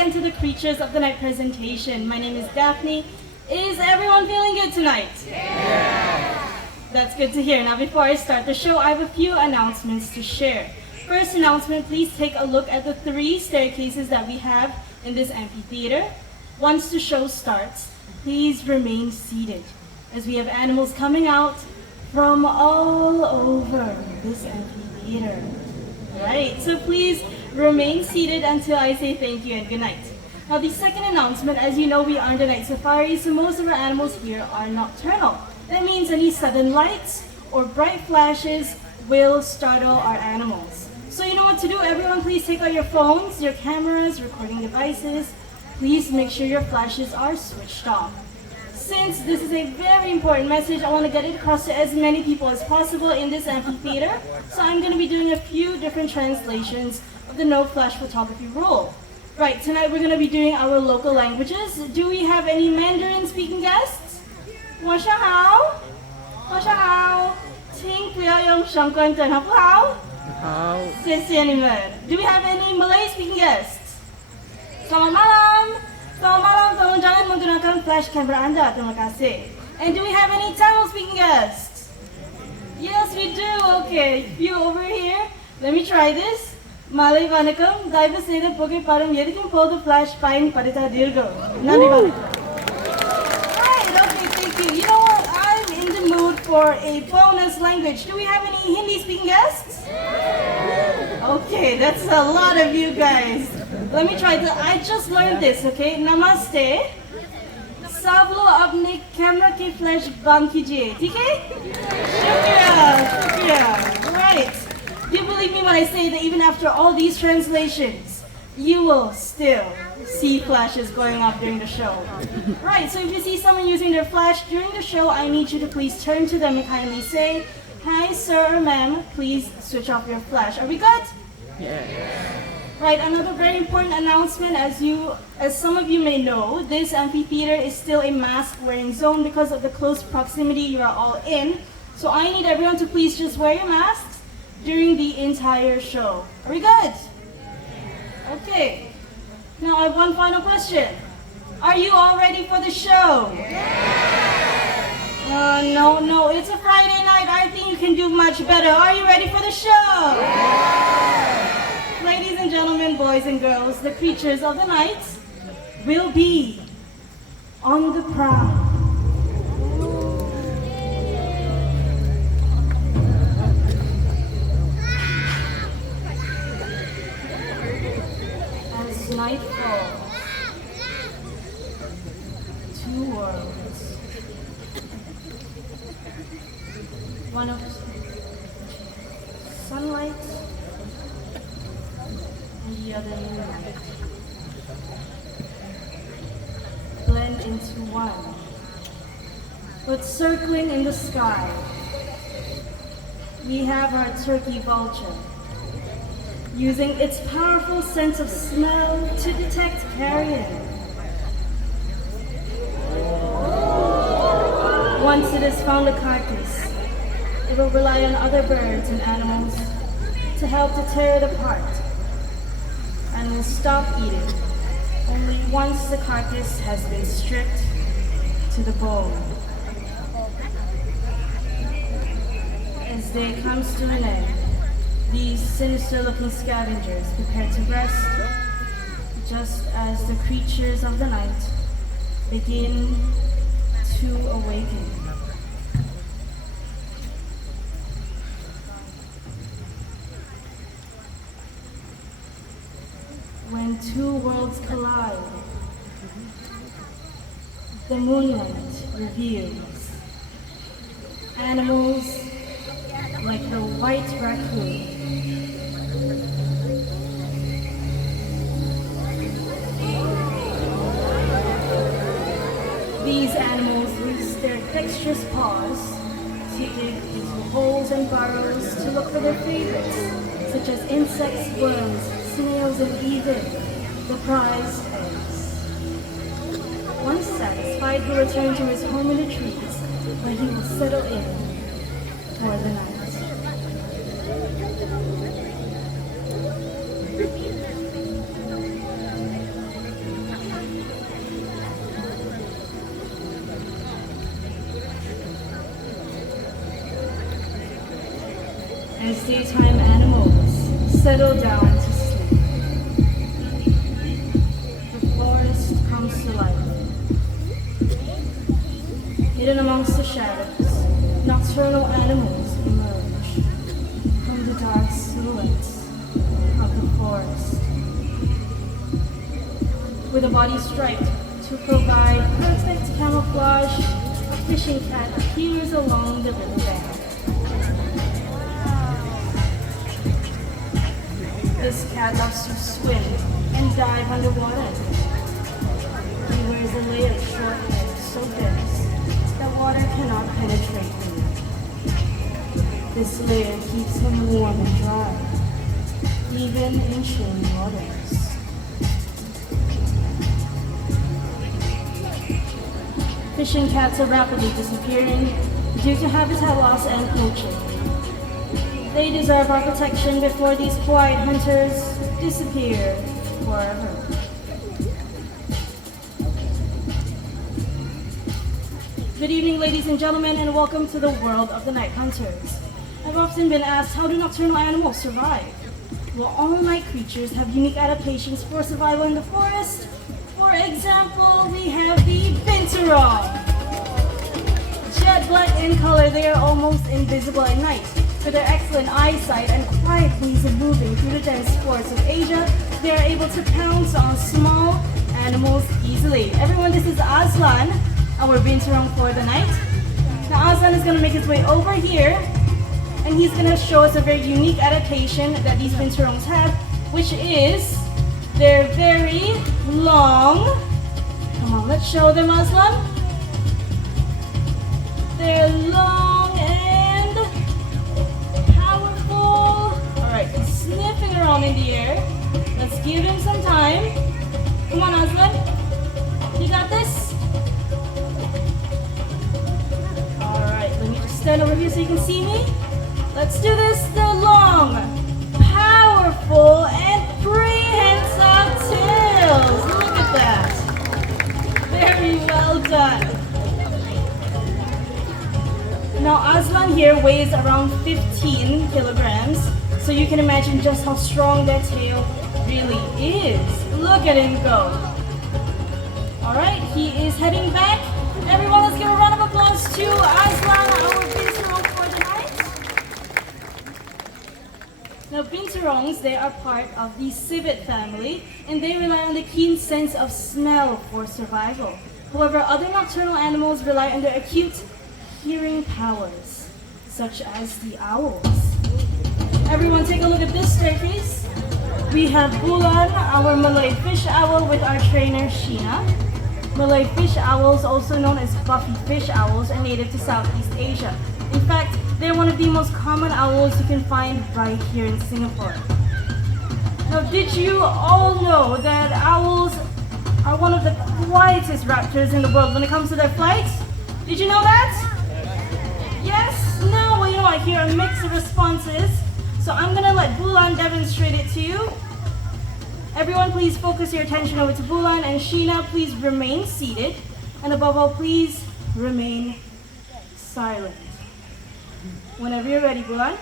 again to the Creatures of the Night presentation. My name is Daphne. Is everyone feeling good tonight? Yeah! That's good to hear. Now before I start the show, I have a few announcements to share. First announcement, please take a look at the 3 staircases that we have in this amphitheater. Once the show starts, please remain seated as we have animals coming out from all over this amphitheater. Right, so please remain seated until I say thank you and good night. Now the second announcement, as you know, we are on the night safari, so most of our animals here are nocturnal. That means any sudden lights or bright flashes will startle our animals. So you know what to do, everyone, please take out your phones, your cameras, recording devices. Please make sure your flashes are switched off. Since this is a very important message, I want to get it across to as many people as possible in this amphitheater. So I'm going to be doing a few different translations of the no flash photography rule. Right, tonight we're going to be doing our local languages. Do we have any Mandarin speaking guests? 晚上好，晚上好，请不要用声关灯，好不好？好，谢谢你们。Do we have any Malay speaking guests? Selamat malam. Selamat malam, tolong jangan menggunakan flash camera Anda, terima kasih. And do we have any Tamil speaking guests? Yes, we do. Okay, you over here. Let me try this. Malay vanakkam, தயவு செய்து புகைப்படம் எதுக்கும் போது flash பயன்படுத்தாதீர்கள். நன்றி வணக்கம். Right, okay, thank you. You know what? I'm in the mood for a bonus language. Do we have any Hindi speaking guests? Okay, that's a lot of you guys. Let me try this. I just learned this, okay? Namaste. सब लोग अपने camera की flash बंद कीजिए, ठीक है? शुक्रिया. Right. Do you believe me when I say that even after all these translations, you will still see flashes going off during the show? Right, so if you see someone using their flash during the show, I need you to please turn to them and kindly say, "Hi, sir or ma'am, please switch off your flash." Are we good? Yeah. Right, another very important announcement, as some of you may know, this amphitheater is still a mask-wearing zone because of the close proximity you are all in. So I need everyone to please just wear your masks during the entire show. Are we good? Okay. Now I have one final question. Are you all ready for the show? No, it's a Friday night. I think you can do much better. Are you ready for the show? Ladies and gentlemen, boys and girls, the creatures of the night will be on the prowl. As night falls, 2 worlds, one of sunlight, the other moonlight, blend into one. But circling in the sky, we have our turkey vulture, using its powerful sense of smell to detect carrion. Once it has found a carcass, it will rely on other birds and animals to help to tear it apart, and will stop eating only once the carcass has been stripped to the bone. As day comes to an end, these sinister-looking scavengers prepare to rest, just as the creatures of the night begin to awaken. When 2 worlds collide, the moonlight reveals animals like the white raccoon, these animals use their dexterous paws to dig into holes and burrows to look for their favorites, such as insects, worms, snails, and even the prize eggs. Once satisfied, he'll return to his home in the trees, where he will settle in for the night. daytime animals settle down to sleep. The forest comes to life. Hidden amongst the shadows, nocturnal animals emerge from the dark silhouettes of the forest. With a body striped to provide perfect camouflage, a fishing cat appears along the riverbank. This cat loves to swim and dive underwater. He wears a layer of short hair so dense that water cannot penetrate him. This layer keeps him warm and dry, even in chilly waters. Fishing cats are rapidly disappearing due to habitat loss and poaching. They deserve our protection before these quiet hunters disappear forever. Good evening, ladies and gentlemen, and welcome to the world of the night hunters. I've often been asked, how do nocturnal animals survive? Well, all night creatures have unique adaptations for survival in the forest. For example, we have the binturong. Jet black in color, they are almost invisible at night. For their excellent eyesight and quiet ways of moving through the dense forests of Asia, they are able to pounce on small animals easily. Everyone, this is Aslan, our binturong for the night. Now Aslan is going to make his way over here, and he's going to show us a very unique adaptation that these binturongs have, which is they're very long. Come on, let's show them, Aslan. They're long and powerful. All right, he's sniffing around in the air. Let's give him some time. Come on, Aslan. You got this? All right, let me just stand over here so you can see me. Let's do this. They're long, powerful, and prehensile tails. Look at that. Very well done. Now Aslan here weighs around 15 kilograms, so you can imagine just how strong that tail really is. Look at him go. All right, he is heading back. Everyone, let's give a round of applause to Aslan, our binturong for the night. Now, binturongs, they are part of the civet family, and they rely on the keen sense of smell for survival. However, other nocturnal animals rely on their acute hearing powers, such as the owls. Everyone, take a look at this staircase. We have Bulan, our Malay fish owl, with our trainer, Sheena. Malay fish owls, also known as buffy fish owls, are native to Southeast Asia. In fact, they're one of the most common owls you can find right here in Singapore. Now, did you all know that owls are one of the quietest raptors in the world when it comes to their flight? Did you know that? Yes? No? Well, you know, I hear a mix of responses. So I'm going to let Bulan demonstrate it to you. Everyone, please focus your attention over to Bulan, and Sheena, please remain seated. And above all, please remain silent. Whenever you're ready, Bulan.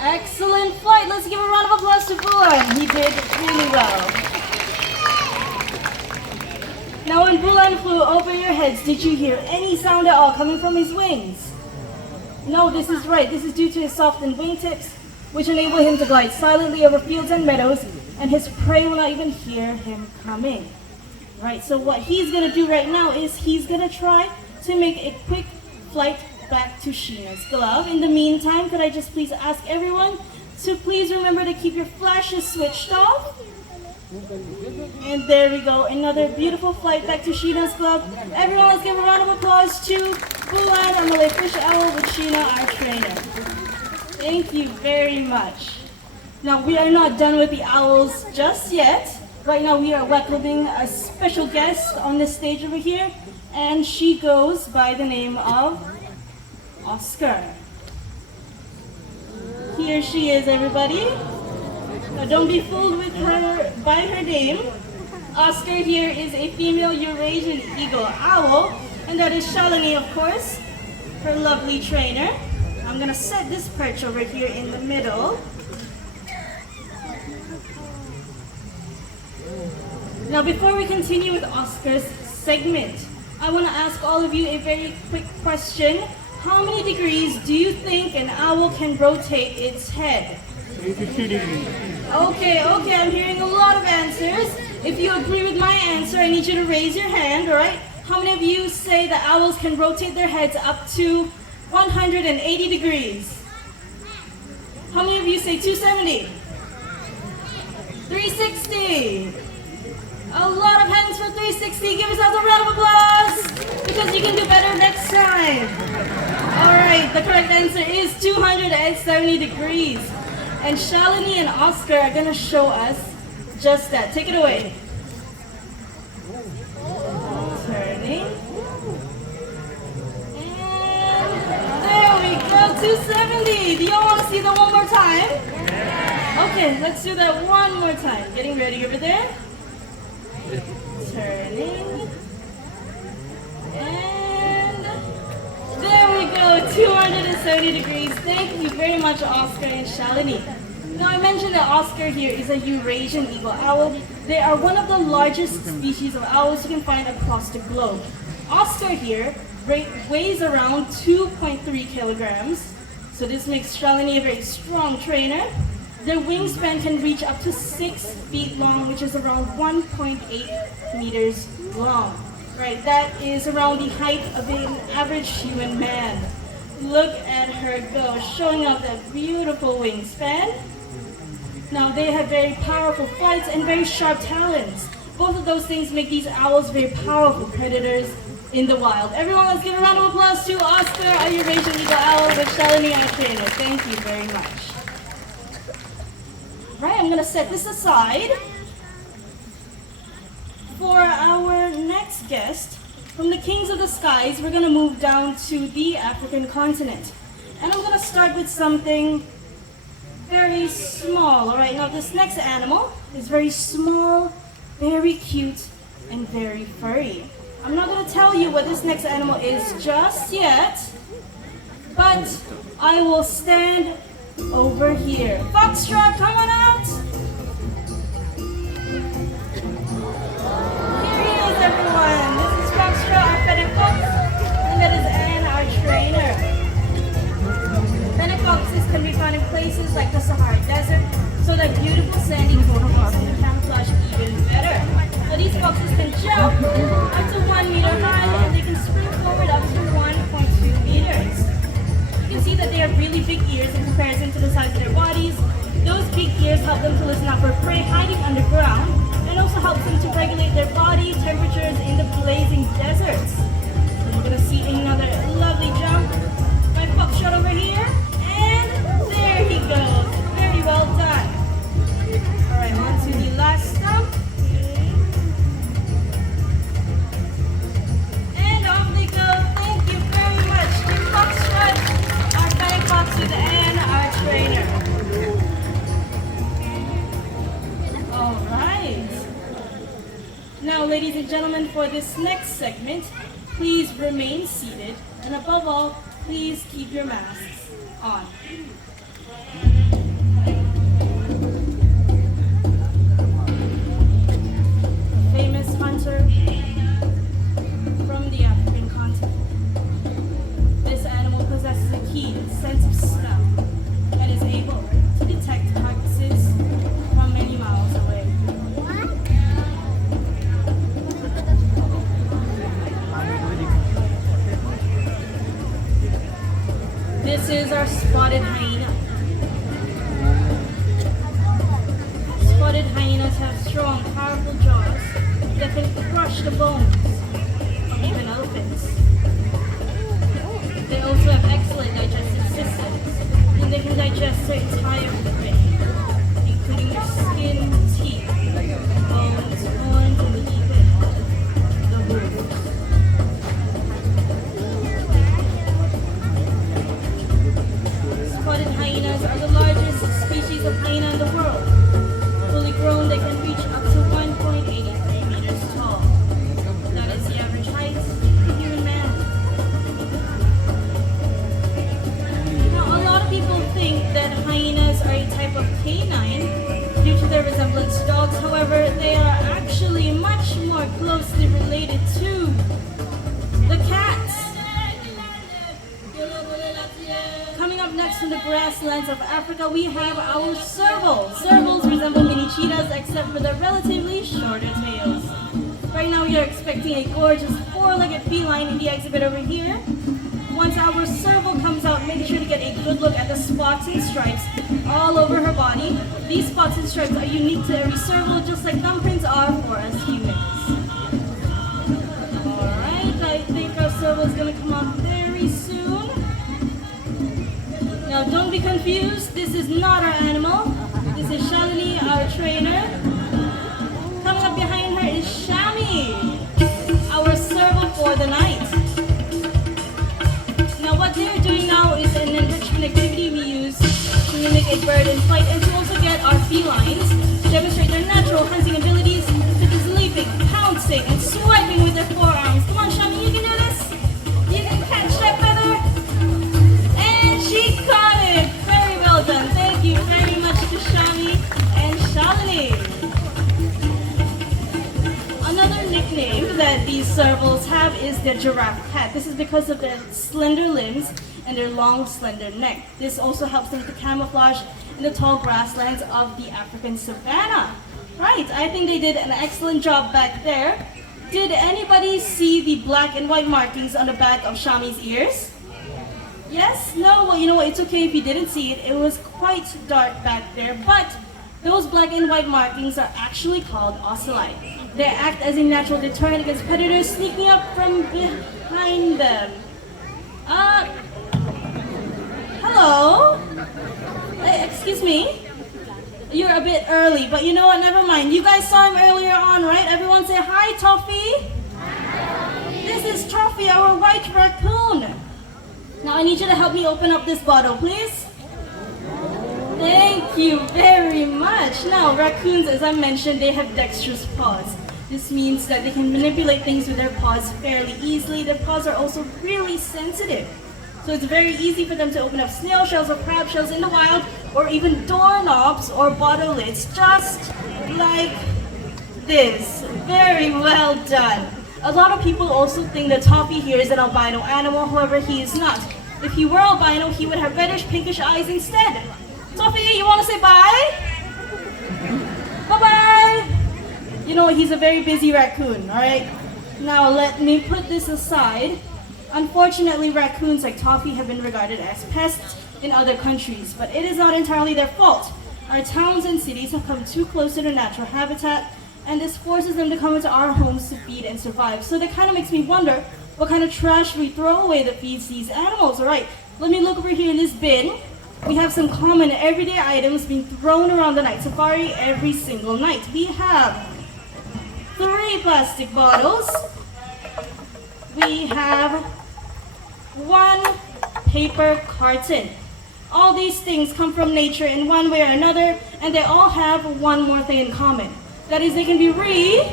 Excellent flight. Let's give a round of applause to Bulan. He did really well. Now, when Bulan flew over your heads, did you hear any sound at all coming from his wings? No, this is right. This is due to his softened wingtips, which enable him to glide silently over fields and meadows, and his prey will not even hear him coming. Right, so what he's going to do right now is he's going to try to make a quick flight back to Sheena's glove. In the meantime, could I just please ask everyone to please remember to keep your flashes switched off? And there we go, another beautiful flight back to Sheena's glove. Everyone, let's give a round of applause to Bulan, our Malay fish owl, with Sheena, our trainer. Thank you very much. Now, we are not done with the owls just yet. Right now, we are welcoming a special guest on the stage over here, and she goes by the name of Oscar. Here she is, everybody. Now, don't be fooled with her by her name. Oscar here is a female Eurasian eagle owl, and that is Shalini, of course. her lovely trainer. I'm gonna set this perch over here in the middle. Now before we continue with Oscar's segment, I want to ask all of you a very quick question. How many degrees do you think an owl can rotate its head? 350 degrees. Okay, I'm hearing a lot of answers. If you agree with my answer, I need you to raise your hand, alright? How many of you say that owls can rotate their heads up to 180 degrees? How many of you say 270? 360? A lot of hands for 360. Give yourselves a round of applause because you can do better next time. Alright, the correct answer is 270 degrees. And Shalini and Oscar are going to show us just that. Take it away. Turning. And there we go, 270. Do y'all want to see that one more time? Okay, let's do that one more time. Getting ready over there. Turning. And there we go, 270 degrees. Thank you very much, Oscar and Shalini. Now, I mentioned that Oscar here is a Eurasian eagle owl. They are one of the largest species of owls you can find across the globe. Oscar here weighs around 2.3 kilograms. So this makes Shalini a very strong trainer. Their wingspan can reach up to 6 feet long, which is around 1.8 meters long. Right, that is around the height of an average human man. Look at her go, showing off that beautiful wingspan. Now they have very powerful flights and very sharp talons. Both of those things make these owls very powerful predators in the wild. Everyone, let's give a round of applause to Oscar, our Eurasian eagle owl, with Shalini, our trainer. Thank you very much. Right, I'm gonna set this aside. For our next guest, from the Kings of the Skies, we're gonna move down to the African continent. And I'm gonna start with something very small, alright? Now this next animal is very small, very cute, and very furry. I'm not gonna tell you what this next animal is just yet, but I will stand over here. Foxtrot, come on out! Everyone, this is Foxtrot, our fennec fox, and that is Anne, our trainer. Fennec foxes can be found in places like the Sahara Desert, so that beautiful sandy coral makes them camouflage even better. Now these foxes can jump up to 1 meter high, and they can spring forward up to 1.2 meters. You can see that they have really big ears in comparison to the size of their bodies. Those big ears help them to listen out for prey hiding underground, and also helps them to regulate their body temperatures in the blazing deserts. So we're gonna see another lovely jump. My foxtrot over here, and there he goes. Very well done. All right, on to the last stump. And off they go. Thank you very much to Foxtrot, our fennec fox with Anne, our trainer. All right. Now, ladies and gentlemen, for this next segment, please remain seated, and above all, please keep your masks on. A famous hunter from the African continent. This animal possesses a keen sense of smell and is able to detect carcasses from many miles away. This is our spotted hyena. Spotted hyenas have strong, powerful jaws that can crush the bones of even elephants. They also have excellent digestive systems, and they can digest their entire prey, including their skin, teeth, bones, horns, and even the hooves. Spotted hyenas are the largest species of hyena in the world. Fully grown, they can reach up to 1.83 meters tall. That is the average height of a human man. more closely related to the cats. Coming up next from the grasslands of Africa, we have our servals. Servals resemble mini cheetahs except for their relatively shorter tails. Right now we are expecting a gorgeous four-legged feline in the exhibit over here. Once our serval comes out, make sure to get a good look at the spots and stripes all over her body. These spots and stripes are unique to every serval, just like thumbprints are for us humans. Alright, I think our serval is going to come out very soon. Now don't be confused, this is not our animal. This is Shalini, our trainer. Coming up behind her is Shami, our serval for the night. Now what they're doing now is an enrichment activity we use to mimic a bird in flight and to also get our felines to demonstrate their natural hunting abilities, such as leaping, pouncing, and swiping with their forearms. Come on, Shami, you can do this. You can catch that feather. And she caught it. Very well done. Thank you very much to Shami and Shalini. Another nickname that these servals have is the giraffe cat. This is because of their slender limbs and their long, slender neck. This also helps them to camouflage in the tall grasslands of the African savanna. Right, I think they did an excellent job back there. Did anybody see the black and white markings on the back of Shami's ears? Yes? No? Well, you know what? It's okay if you didn't see it. It was quite dark back there, but those black and white markings are actually called ocelli. They act as a natural deterrent against predators sneaking up from behind them. Hello? Excuse me? You're a bit early, but you know what? Never mind. You guys saw him earlier on, right? Everyone say hi, Toffee. Hi. This is Toffee, our white raccoon. Now I need you to help me open up this bottle, please. Thank you very much. Now, raccoons, as I mentioned, they have dexterous paws. This means that they can manipulate things with their paws fairly easily. Their paws are also really sensitive. So it's very easy for them to open up snail shells or crab shells in the wild, or even doorknobs or bottle lids, just like this. Very well done. A lot of people also think that Toffee here is an albino animal, however he is not. If he were albino, he would have reddish pinkish eyes instead. Toffee, you want to say bye? Bye-bye! You know, he's a very busy raccoon, alright? Now let me put this aside. Unfortunately, raccoons like Toffee have been regarded as pests in other countries, but it is not entirely their fault. Our towns and cities have come too close to their natural habitat, and this forces them to come into our homes to feed and survive. So that kind of makes me wonder what kind of trash we throw away that feeds these animals. Alright, let me look over here in this bin. We have some common everyday items being thrown around the night safari every single night. We have 3 plastic bottles. We have 1 paper carton. All these things come from nature in one way or another, and they all have one more thing in common. That is, they can be recycled.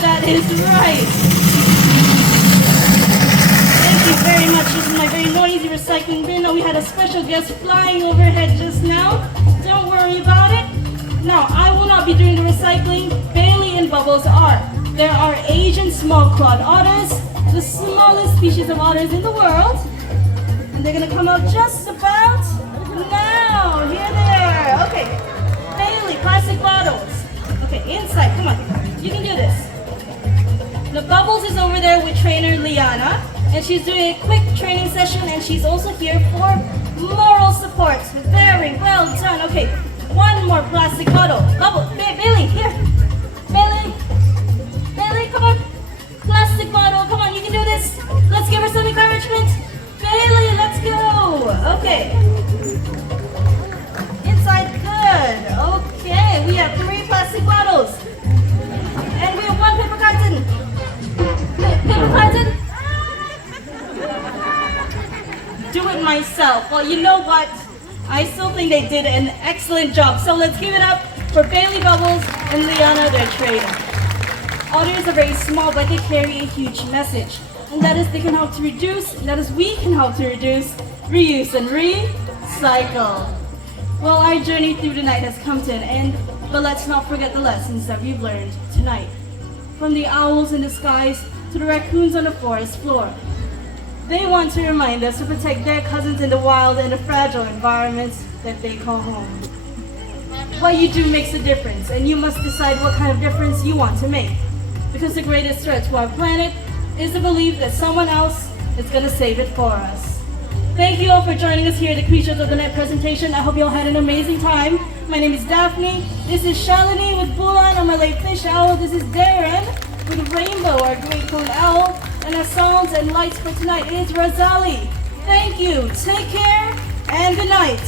That is right. Thank you very much. This is my very noisy recycling bin. Now we had a special guest flying overhead just now. Don't worry about it. Now, I will not be doing the recycling. Bailey and Bubbles are. There are Asian small-clawed otters, the smallest species of otters in the world. And they're going to come out just about now. Here they are. Okay. Bailey, plastic bottles. Okay, inside. Come on. You can do this. The Bubbles is over there with trainer Liana, and she's doing a quick training session, and she's also here for moral support. Very well done. Okay, 1 more plastic bottle. Bubble, Bailey, here. Bailey, come on. Plastic bottle, come on, you can do this. Let's give her some encouragement. Bailey, let's go. Okay. Inside, good. Okay, we have 3 plastic bottles. And we have 1 paper carton. Paper carton. Do it myself. Well, you know what? I still think they did an excellent job. So let's give it up for Bailey, Bubbles, and Liana, their trainer. Otters are very small, but they carry a huge message. And that is we can help to reduce, reuse, and recycle. Well, our journey through the night has come to an end, but let's not forget the lessons that we've learned tonight. From the owls in the skies to the raccoons on the forest floor. They want to remind us to protect their cousins in the wild and the fragile environments that they call home. What you do makes a difference, and you must decide what kind of difference you want to make. Because the greatest threat to our planet is the belief that someone else is going to save it for us. Thank you all for joining us here at the Creatures of the Night presentation. I hope you all had an amazing time. My name is Daphne. This is Shalini with Bulan, our Malay fish owl. This is Darren with Rainbow, our great coon owl. And our songs and lights for tonight is Razali. Thank you. Take care and good night.